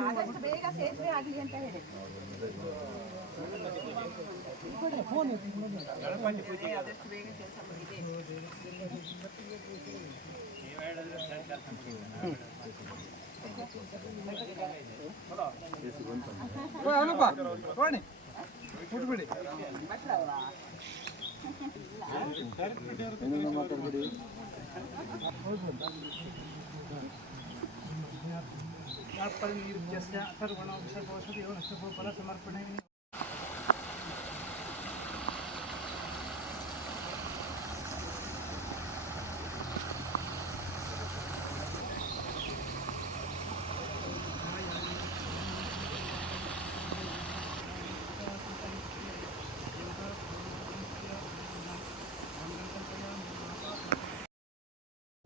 ಆದಷ್ಟು ಬೇಗ ಸೇತುವೆ ಆಗಲಿ ಅಂತ ಬೇಗ ಕೆಲಸ सर्वणोपसर्वसति समर्पण है।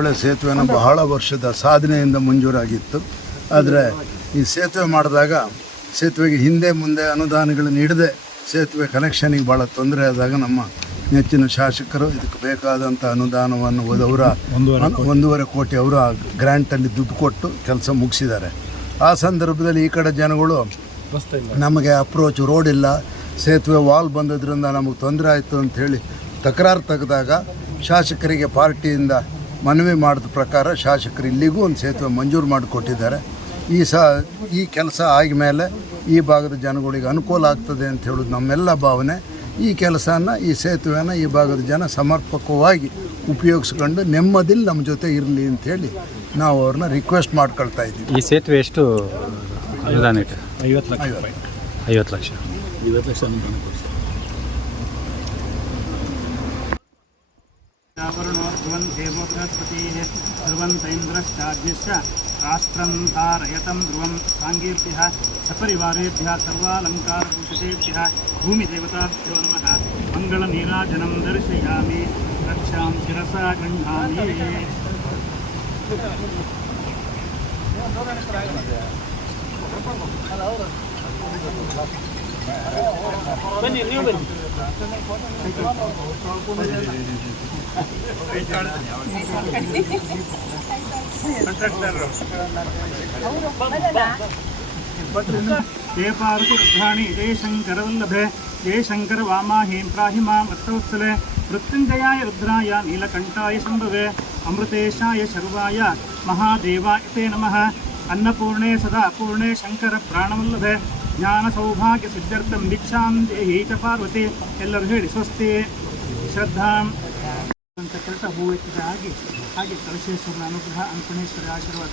ಒಳ್ಳೆ ಸೇತುವೆನ ಬಹಳ ವರ್ಷದ ಸಾಧನೆಯಿಂದ ಮಂಜೂರಾಗಿತ್ತು. ಆದರೆ ಈ ಸೇತುವೆ ಮಾಡಿದಾಗ ಸೇತುವೆಗೆ ಹಿಂದೆ ಮುಂದೆ ಅನುದಾನಗಳು ನೀಡದೆ ಸೇತುವೆ ಕನೆಕ್ಷನಿಗೆ ಭಾಳ ತೊಂದರೆ ಆದಾಗ ನಮ್ಮ ನೆಚ್ಚಿನ ಶಾಸಕರು ಇದಕ್ಕೆ ಬೇಕಾದಂಥ ಅನುದಾನವನ್ನು ಅವರ ಒಂದೂವರೆ ಕೋಟಿ. ಅವರ ಗ್ರ್ಯಾಂಟಲ್ಲಿ ದುಡ್ಡು ಕೊಟ್ಟು ಕೆಲಸ ಮುಗಿಸಿದ್ದಾರೆ. ಆ ಸಂದರ್ಭದಲ್ಲಿ ಈ ಕಡೆ ಜನಗಳು ನಮಗೆ ಅಪ್ರೋಚ್ ರೋಡ್ ಇಲ್ಲ. ಸೇತುವೆ ವಾಲ್ ಬಂದದ್ರಿಂದ ನಮಗೆ ತೊಂದರೆ ಆಯಿತು ಅಂಥೇಳಿ ತಕರಾರು ತೆಗೆದಾಗ ಶಾಸಕರಿಗೆ ಪಾರ್ಟಿಯಿಂದ ಮನವಿ ಮಾಡಿದ ಪ್ರಕಾರ ಶಾಸಕರು ಇಲ್ಲಿಗೂ ಒಂದು ಸೇತುವೆ ಮಂಜೂರು ಮಾಡಿಕೊಟ್ಟಿದ್ದಾರೆ. ಈ ಸ ಈ ಕೆಲಸ ಆಗಮೇಲೆ ಈ ಭಾಗದ ಜನಗಳಿಗೆ ಅನುಕೂಲ ಆಗ್ತದೆ ಅಂತ ಹೇಳೋದು ನಮ್ಮೆಲ್ಲ ಭಾವನೆ. ಈ ಕೆಲಸನ ಈ ಸೇತುವೆನ ಈ ಭಾಗದ ಜನ ಸಮರ್ಪಕವಾಗಿ ಉಪಯೋಗಿಸ್ಕೊಂಡು ನೆಮ್ಮದಿಲ್ಲಿ ನಮ್ಮ ಜೊತೆ ಇರಲಿ ಅಂಥೇಳಿ ನಾವು ಅವ್ರನ್ನ ರಿಕ್ವೆಸ್ಟ್ ಮಾಡ್ಕೊಳ್ತಾ ಇದ್ದೀವಿ. ಈ ಸೇತುವೆ ಎಷ್ಟು ಅನುದಾನ ಐವತ್ತು ಲಕ್ಷ ಐವತ್ತು ಲಕ್ಷ. ಐವತ್ತು ಲಕ್ಷ ಅನುದಾನ बृहस्पति ध्रुवन्त इन्द्रश्चाग्निश्च ध्रुव धारयतं ध्रुवं साङ्गीर्भ्यः सपरिवारेभ्यः सर्वालङ्कारभूषितेभ्यः भूमिदेवताभ्यो नमः। मङ्गलनीराजनं दर्शयामि। रक्षा शिसा गृह्णामि। ಹೌದು ಬನ್ನಿ ನೀವು ಬನ್ನಿ ೇಪಾರುದ್ರಾಣಿ ಜಯ ಶಂಕರವಲ್ಲಭೆ ಜಯ ಶಂಕರ ವಾಮಾ ಹೀಂ ಪ್ರಾಹಿ ಮಾಂ ವೃತ್ತವತ್ಸಲೆ ಮೃತ್ಯುಂಜಯಾಯ ರುದ್ರಾಯ ನೀಲಕಂಠಾಯ ಸಂಭವೆ ಅಮೃತೇಶಾಯ ಶರ್ವಾಯ ಮಹಾದೇವಾಯ ನಮಃ ಅನ್ನಪೂರ್ಣೇ ಸದಾ ಅಪೂರ್ಣೇ ಶಂಕರ ಪ್ರಾಣವಲ್ಲಭೆ ज्ञान सौभाग्य सिद्ध्यर्थ दीक्षा हेच पार्वती एलू हे स्वस्थ श्रद्धा कल्स कलशेश्वर अनुग्रह अंकणेश्वर आशीर्वाद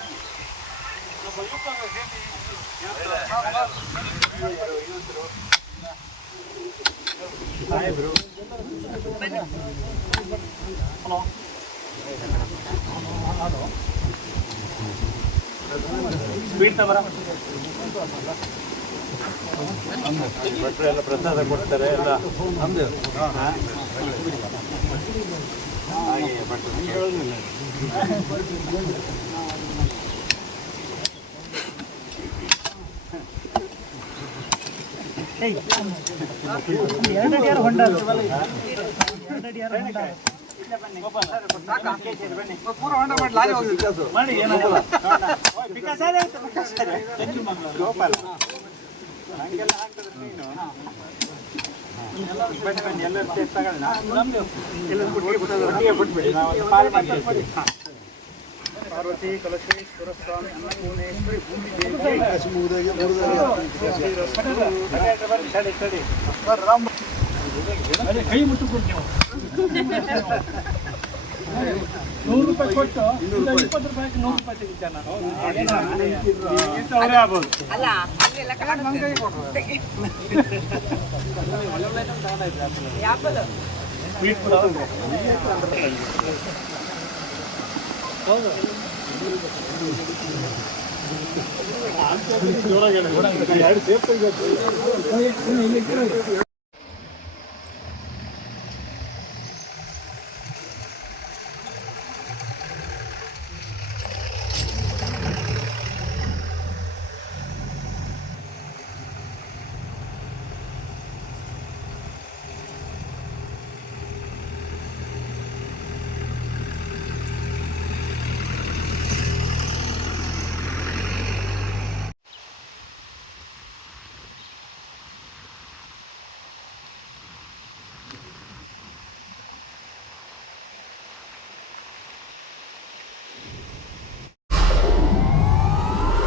ಎರಡಡಿ ಯಾರು ಹೊಂಡ ಎಲ್ಲ ಎರಡಡಿ ಕೊಡ್ತಾರೆ ಎಲ್ಲ ಅದು. ಹಾಗೆ ಏನಾಗಲ್ಲ ಪಾರ್ವತಿ ಕಲಶೇಶ್ವರ ಸ್ವಾಮಿ ಅನ್ನಪೂರ್ಣೇಶ್ವರಿ ಭೂಮಿ ಕೈ ಮುಟ್ಟುಕೊಂಡು ನೂರು ರೂಪಾಯಿ ಕೊಟ್ಟು. ಇಪ್ಪತ್ತು ರೂಪಾಯಿಗೆ ನೂರು ರೂಪಾಯಿ ತೆಗಿತಾನೆ ಆಗ್ಬೋದು ಅಲ್ಲ ಅಲ್ಲೆಲ್ಲ